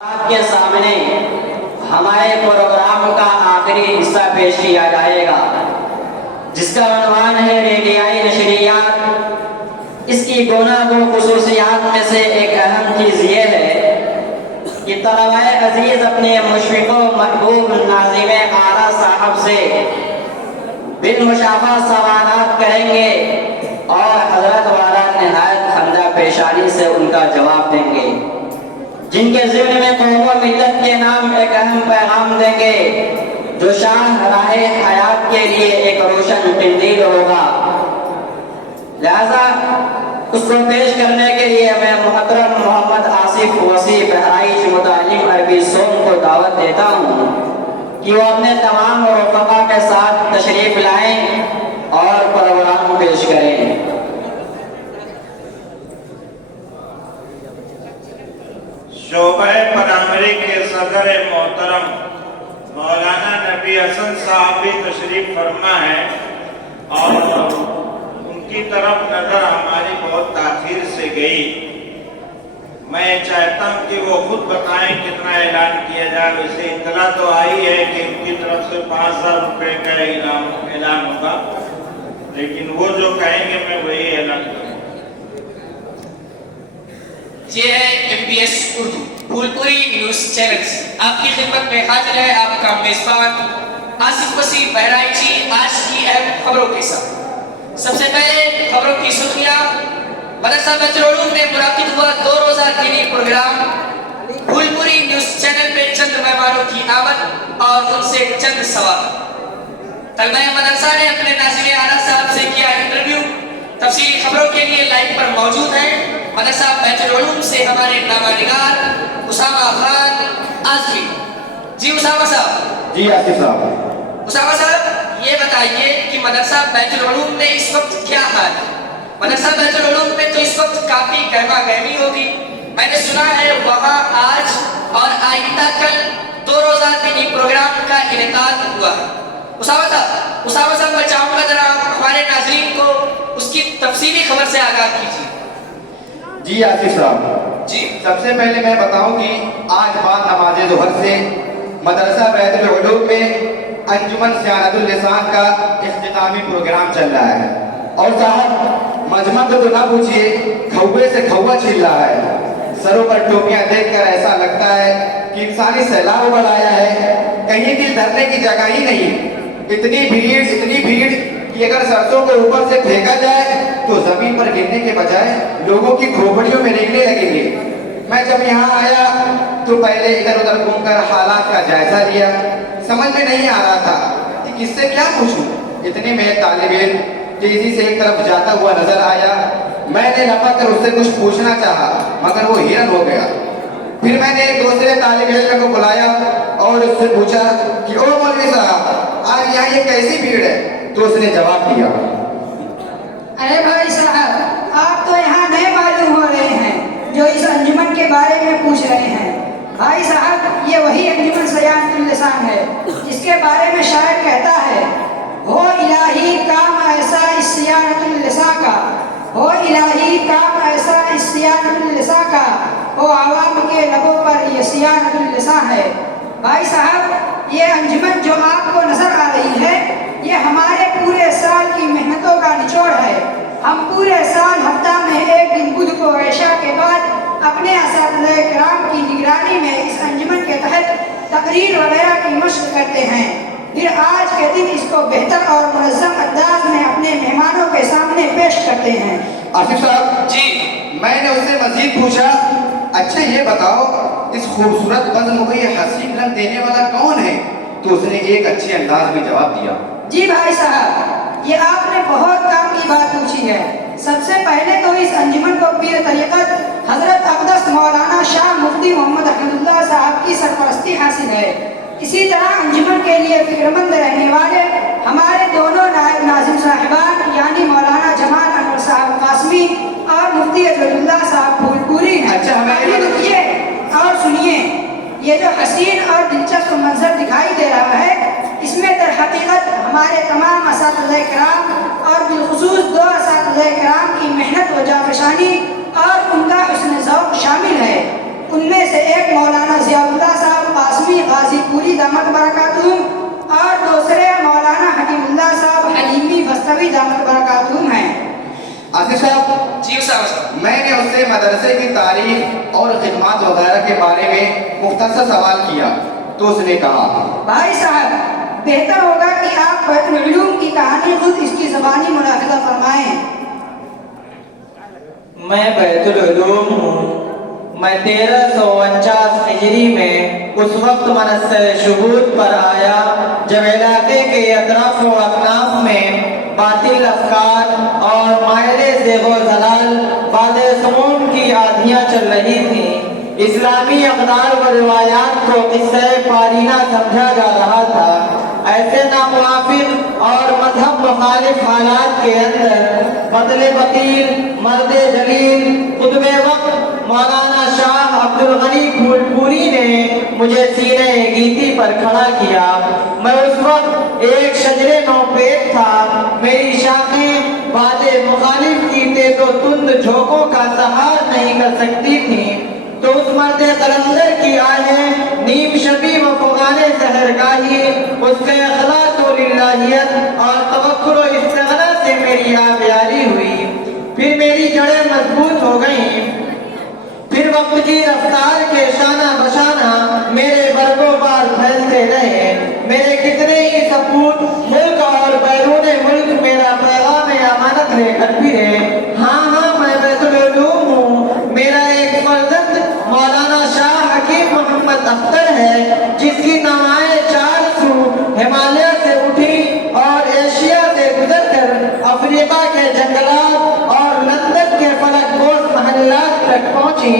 آپ کے سامنے ہمارے پروگرام کا آخری حصہ پیش کیا جائے گا، جس کا عنوان ہے ریڈیائی نشریات۔ اس کی گوناگون خصوصیات میں سے ایک اہم چیز یہ ہے کہ طلبہ عزیز اپنے مشفق و محبوب ناظم اعلیٰ صاحب سے بالمشافہ سوالات کریں گے اور حضرت والا نہایت خندہ پیشانی سے ان کا جواب دیں گے، جن کے ذمن میں قوم و ملت کے نام ایک اہم پیغام دیں گے جو شاہ راہ حیات کے لیے ایک روشن قندیل ہوگا۔ لہذا اس کو پیش کرنے کے لیے میں محترم محمد آصف وسیع بہرائچ متعلم عربی سوم کو دعوت دیتا ہوں کہ وہ اپنے تمام رفقا کے ساتھ تشریف لائیں اور پروگرام پیش کریں۔ شعبہ پرامری کے صدر محترم مولانا نبی حسن صاحب بھی تشریف فرما ہے اور ان کی طرف نظر ہماری بہت تاخیر سے گئی۔ میں چاہتا ہوں کہ وہ خود بتائیں کتنا اعلان کیا جائے۔ ویسے اطلاع تو آئی ہے کہ ان کی طرف سے 5000 روپے کا اعلان ہوگا، لیکن وہ جو کہیں گے میں وہی اعلان کروں۔ یہ ہے MBS اردو پھولپوری نیوز چینلز، آپ کی خدمت میں حاضر ہے آپ کا میزبان آصف وسیع بہرائچی آج کی اہم خبروں کے ساتھ۔ سب سے پہلے خبروں کی سرخیاں۔ مدرسہ بیت العلوم میں منعقد ہوا 2 روزہ دینی پروگرام۔ پھولپوری نیوز چینل پہ چند مہمانوں کی آمد اور ان سے چند سوال۔ طلبہ مدرسہ نے اپنے ناظم اعلیٰ صاحب سے کیا انٹرویو۔ تفصیلی خبروں کے لیے لائن پر موجود ہیں مدرسہ بیت العلوم سے ہمارے نامہ نگار اسامہ خان آصفی۔ جی اسامہ صاحب۔ جی آصف صاحب۔ اسامہ صاحب یہ بتائیے کہ مدرسہ بیت العلوم میں اس وقت کیا حال ہے؟ مدرسہ بیت العلوم میں تو اس وقت کافی گہما گہمی ہوگی، میں نے سنا ہے وہاں آج اور آئندہ کل 2 روزہ دینی پروگرام کا انعقاد ہوا ہے۔ اسامہ صاحب میں چاہوں گا ذرا ہمارے ناظرین کو اس کی تفصیلی خبر سے آگاہ کیجیے۔ جی آصف صاحب، جی سب سے پہلے میں بتاؤں کہ آج بعد نماز ظہر سے مدرسہ بیت العلوم میں انجمن سیانت اللسان کا اختتامی پروگرام چل رہا ہے، اور صاحب مجمع کو تو نہ پوچھئے، کھوے سے کھوا چھل رہا ہے۔ سروں پر ٹوپیاں دیکھ کر ایسا لگتا ہے کہ انسانی سیلاب بڑھ آیا ہے، کہیں دل دھرنے کی جگہ ہی نہیں۔ اتنی بھیڑ کہ اگر سرسوں کو اوپر سے پھینکا جائے تو زمین پر گرنے کے بجائے لوگوں کی کھوپڑیوں میں ریگنے لگیں گے۔ میں جب یہاں آیا تو پہلے ادھر ادھر گھوم کر حالات کا جائزہ لیا، سمجھ میں نہیں آ رہا تھا کہ کس سے کیا پوچھوں۔ اتنے میں ایک طالب علم تیزی سے ایک طرف جاتا ہوا نظر آیا، میں نے لپک کر اس سے کچھ پوچھنا چاہا مگر وہ حیران ہو گیا۔ پھر میں نے ایک دوسرے طالب علم کو بلایا اور اس سے پوچھا کہ او مولوی صاحب، آج یہاں یہ کیسی بھیڑ ہے؟ تو اس نے جواب دیا، ارے بھائی صاحب، آپ تو یہاں نئے معلوم ہو رہے ہیں جو اس انجمن کے بارے میں پوچھ رہے ہیں۔ بھائی صاحب، یہ وہی انجمن سیانت اللسان ہے جس کے بارے میں شاعر کہتا ہے، ہو الہی کام ایسا اس سیانت اللسان کا، ہو الہی کام ایسا اس سیانت اللسان کا، ہو عوام کے لبوں پر یہ سیانت اللسان ہے۔ بھائی صاحب، یہ انجمن جو آپ کو نظر آ رہی ہے یہ ہمارے پورے سال کی محنتوں کا نچوڑ ہے۔ ہم پورے سال ہفتہ میں ایک دن بدھ کو عشاء کے بعد اپنے اساتذہ کرام کی نگرانی میں اس انجمن کے تحت تقریر وغیرہ کی مشق کرتے ہیں، پھر آج کے دن اس کو بہتر اور منظم انداز میں اپنے مہمانوں کے سامنے پیش کرتے ہیں۔ آصف صاحب جی میں نے اس سے مزید پوچھا، اچھا یہ بتاؤ اس خوبصورت بزم کو یہ حسین رنگ دینے والا کون ہے؟ تو اس نے ایک اچھے انداز میں جواب دیا، جی بھائی صاحب، یہ آپ نے بہت کام کی بات پوچھی ہے۔ سب سے پہلے تو اس انجمن کو پیر طریقت حضرت اقدس مولانا شاہ مفتی محمد احمد اللہ صاحب کی سرپرستی حاصل ہے۔ اسی طرح انجمن کے لیے فکرمند رہنے والے ہمارے دونوں نائب ناظم صاحبان یعنی مولانا جمال انور صاحب قاسمی اور مفتی عبد اللہ صاحب پھولپوری ہیں۔ اچھا، ہمیں رکیے اور سنیے، یہ جو حسین اور دلچسپ منظر دکھائی دے رہا ہے اس میں در حقیقت ہمارے تمام اساتذہ کرام اور بالخصوص 2 اساتذہ کرام کی محنت و جانفشانی اور ان کا حسن ذوق شامل ہے۔ उनमें से एक मौलाना ज़ियाउल्लाह साहब कासमी गाजीपुरी दामत बरकातुहुम और दूसरे मौलाना हकीमुल्लाह साहब हलीमी बस्तवी दामत बरकातुहुम हैं। आसिफ साहब, जी उसामा साहब। मैंने उससे मदरसे की तारीख और खिदमत वगैरह के बारे में मुख्तसर सवाल किया तो उसने कहा, भाई साहब, बेहतर होगा कि आप बैतुल उलूम की कहानी खुद इसकी ज़बानी मुलाहिज़ा फरमाएं। मैं बैतुल उलूम हूँ। मैं 1349 हिजरी में उस वक्त मनस्सर शुहूद पर आया जब इलाके के अतराफ व अकनाफ में बातिल अफकार और मायरे ज़ेगो ज़लाल बाद समूम की आंधियाँ चल रही थीं। इस्लामी अक़दार व रिवायात को किस्से पारीना समझा जा रहा था। ऐसे नामुवाफिक और मजहब मुखालिफ हालात के अंदर बदले वकील मर्द जलील खुतबे वक्त मौलाना शाह अब्दुल गनी फूलपुरी ने मुझे सीने गीती पर खड़ा किया। मैं उस वक्त एक शजरे नौपेट था। मेरी शाखें बादे मुखालिफ की तेज़ो तुंद झोंकों का सहार नहीं कर सकती थी, तो उस मर्द कलंदर की आहें नीम शबी व फुगाने सहरगाही उसके अखलास व लिल्लाहियत और तवक्कुल व इस्तिग़ना से मेरी आबियारी हुई। फिर मेरी जड़ें मजबूत हो गईं। फिर वक्त की रफ्तार के शाना बशाना मेरे बरगो बार फैलते रहे। मेरे कितने ही सपूत मुल्क और बैरून मुल्क मेरा पैगाम अमानत लेकर फिरे। हाँ हाँ, मैं बैतुल उलूम हूँ। मेरा एक फर्जंद मौलाना शाह हकीम मोहम्मद अख्तर है, जिसकी नवाएं 4 सू हिमालय से उठी और एशिया से गुजरकर अफ्रीका के जंगलात और लंदन के फलकपोश महल्लात तक पहुंची।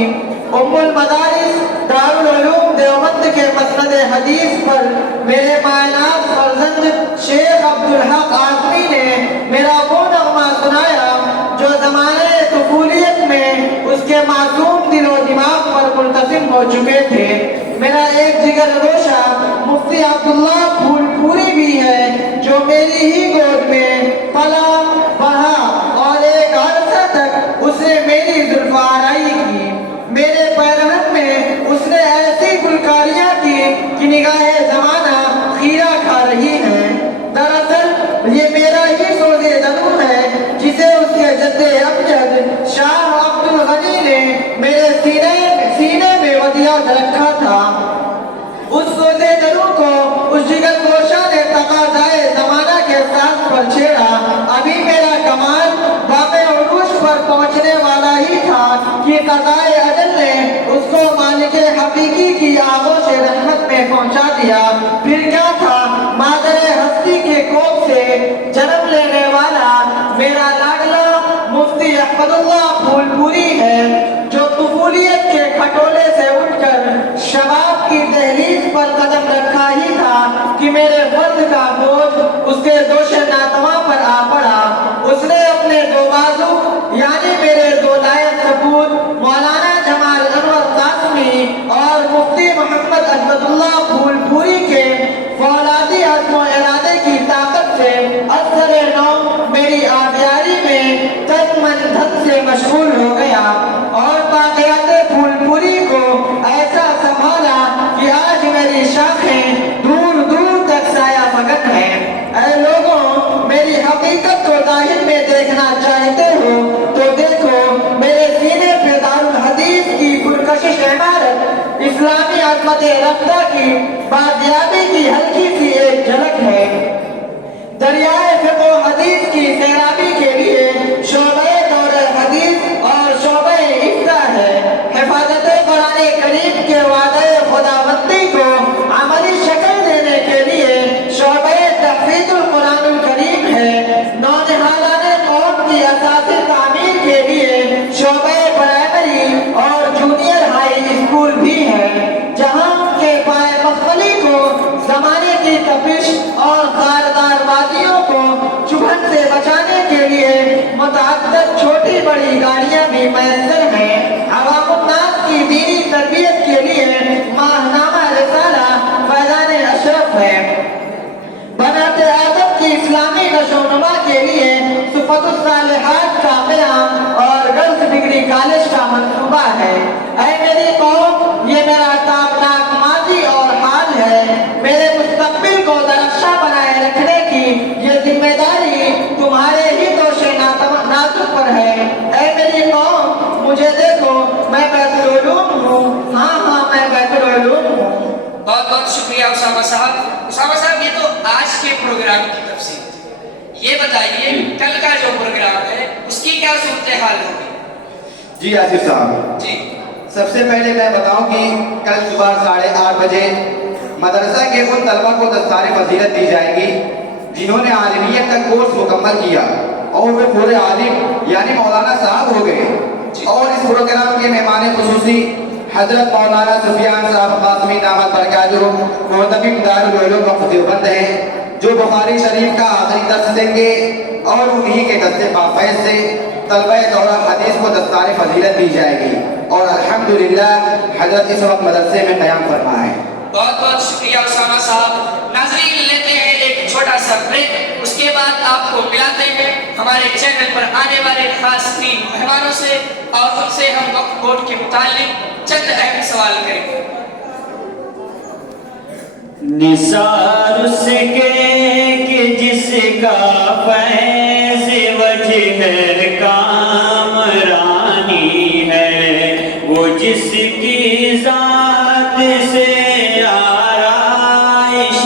उम्मुल मदारिस दारुल उलूम देवबंद के मसनद हदीस पर मेरे मायनात फर्जंद शेख अब्दुल हक आज़मी ने मेरा वो नगमा सुनाया जो ज़माने तुफूलियत में उसके मासूम दिलो दिमाग पर मुल्तज़िम हो चुके थे। मेरा एक जिगर रोशा मुफ्ती अब्दुल्ला फूलपुरी भी है, जो मेरी ही गोद में पला बढ़ा और एक अरसा तक उसने मेरी जुल्फ़ाराई की। मेरे पैरहन में उसने ऐसी गुलकारियाँ की कि निगाहे ज़माना खीरा खा रही है। दरअसल ये मेरा ही सोज़े दनू है, जिसे उसके जद्दे अमजद शाह अब्दुल गनी ने मेरे सीने में वदिया रखा था। उस सोज़े दनू को उस जिगर गोशा ने तकाज़ाए ज़माना के साथ पर छेड़ा। अभी मेरा कमाल बामे उरूज पर पहुँचने वाला ही था कि क़ज़ाए अजल ने उसको मालिके हकीकी की आगोश रहमत में पहुँचा दिया। फिर क्या था, मादरे हस्ती के कोख से जन्म लेने वाला मेरा लाडला मुफ्ती अहमदुल्लाह फूलपुरी है, जो तुफूलियत के खटोले से उठकर शबाब की दहलीज पर कदम रखा ही था कि मेरे फर्ज का बोझ उसके दोषे नातवा पर आ पड़ा। उसने अपने 2 बाजू यानी मेरे 2 लायक सपूत मौलाना जमाल अनवर कासमी और मुफ्ती मोहम्मद असदुल्लाह फूलपुरी के फौलादी अज़्म व इरादे की ताकत से असरे नौ मेरी आबियारी में तन मन धन से मशगूल हो गया और बाक़ियात फूलपुरी को ऐसा संभाला कि आज मेरी शाखें दूर दूर तक साया फगत है। ऐ लोगों, मेरी हकीकत को ज़ाहिर में देखना चाहते हो तो देखो, मेरे सीने पे दारुल हदीस की पुरकशिश इमारत इस्लामी अज़मत रफ्ता की बादियाबी की हल्की सी एक झलक है। दरियाए फ़िक़्ह व हदीस की सैराबी के लिए शोबे दौरे हदीस और शोबे इफ्ता है। हिफाजत कुरान करीम के वादे खुदाबंदी को अमली शक्ल देने के लिए शोबे तहफ़ीज़ुल कुरानुल करीम है। नौजवानाने कौम की असासी तामीर के लिए शोबे प्राइमरी और जूनियर हाई स्कूल भी है, जहाँ उनके पाए मखमली को ज़माने की तपिश और कारदार वादियों को चुभन से बचाने के लिए मुतअद्दिद छोटी बड़ी गाड़ियाँ भी मैसर हैं। अवामुन्नास की दीनी तरबियत के लिए माहनामा रिसाला फैज़ान अशरफ है। बनाते आदम की इस्लामी नशोनुमा के लिए सुफ़तुस सालिहात का क़याम और गर्ल्स डिग्री कॉलेज का मंसूबा है। ऐ मेरी कौम, उसामा साहब ये तो आज के प्रोग्राम की तफसील थी। ये बताइए कल का जो प्रोग्राम है उसकी क्या सूरत हाल होगी? जी आसिफ साहब, जी सबसे पहले मैं बताऊं कि कल सुबह 8:30 बजे मदरसा के उन तलबा को दस्तार फजीलत दी जाएगी जिन्होंने आलिमियत का कोर्स मुकम्मल किया और वो पूरे आलिम यानी मौलाना साहब हो गए। और इस प्रोग्राम के मेहमान खुसूसी हजरत मौलाना सुफियान साहब कासमी दामद बरकातुहू मोहतमिम दारुल उलूम वक्फ देवबंद हैं, जो बुखारी शरीफ का आखिरी दर्स देंगे और उन्हीं के दस्ते बाफैज से तलबा दौरा हदीस को दस्तार फजीलत दी जाएगी। और अल्हम्दुलिल्लाह हजरत इस वक्त मदरसे में क़याम फरमा है। बहुत बहुत शुक्रिया उसामा साहब। नाज़रीन लेते हैं एक छोटा सा ब्रेक, उसके बाद आपको मिलाते हैं हमारे चैनल पर आने वाले खास 3 मेहमानों से और उनसे हम वक्फ बोर्ड के मुताल्लिक चंद अहम सवाल करेंगे। निसार उसके कि जिसका फैज़ वजह कामरानी है, वो जिसकी ज़ात से आराइश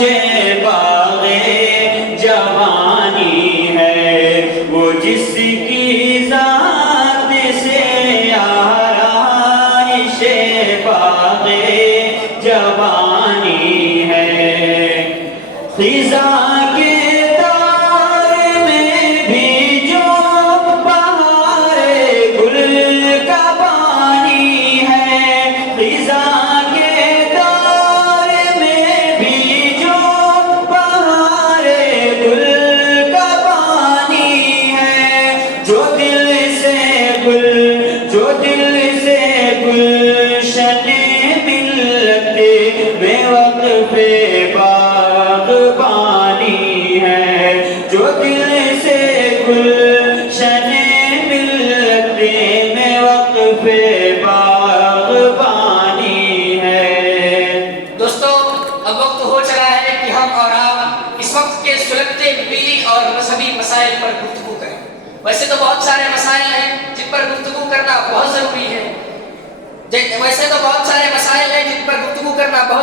बाग़े जवानी है, वो जिसकी ज़ात से आराइश बाग़े जवानी है। ख़िज़ा के दौर में भी जो बहारे गुल का पानी है, ख़िज़ा के दौर में भी जो बहारे गुल का पानी है, जो दिल से गुलशन मिलते में वक़्फ़े बाग़बानी है, जो दिल से गुलशन मिलते में वक़्फ़े बाग़बानी है। दोस्तों अब वक्त हो चला है कि हम और आप इस वक्त के सुलगते दीनी और मजहबी मसाइल पर गुफ्तगू करें। वैसे तो बहुत सारे मसाइल हैं जिन पर गुफ्तगू करना बहुत जरूरी है, वैसे तो बहुत सारे मसाइल हैं जिन पर गुफ्तगू करना बहुत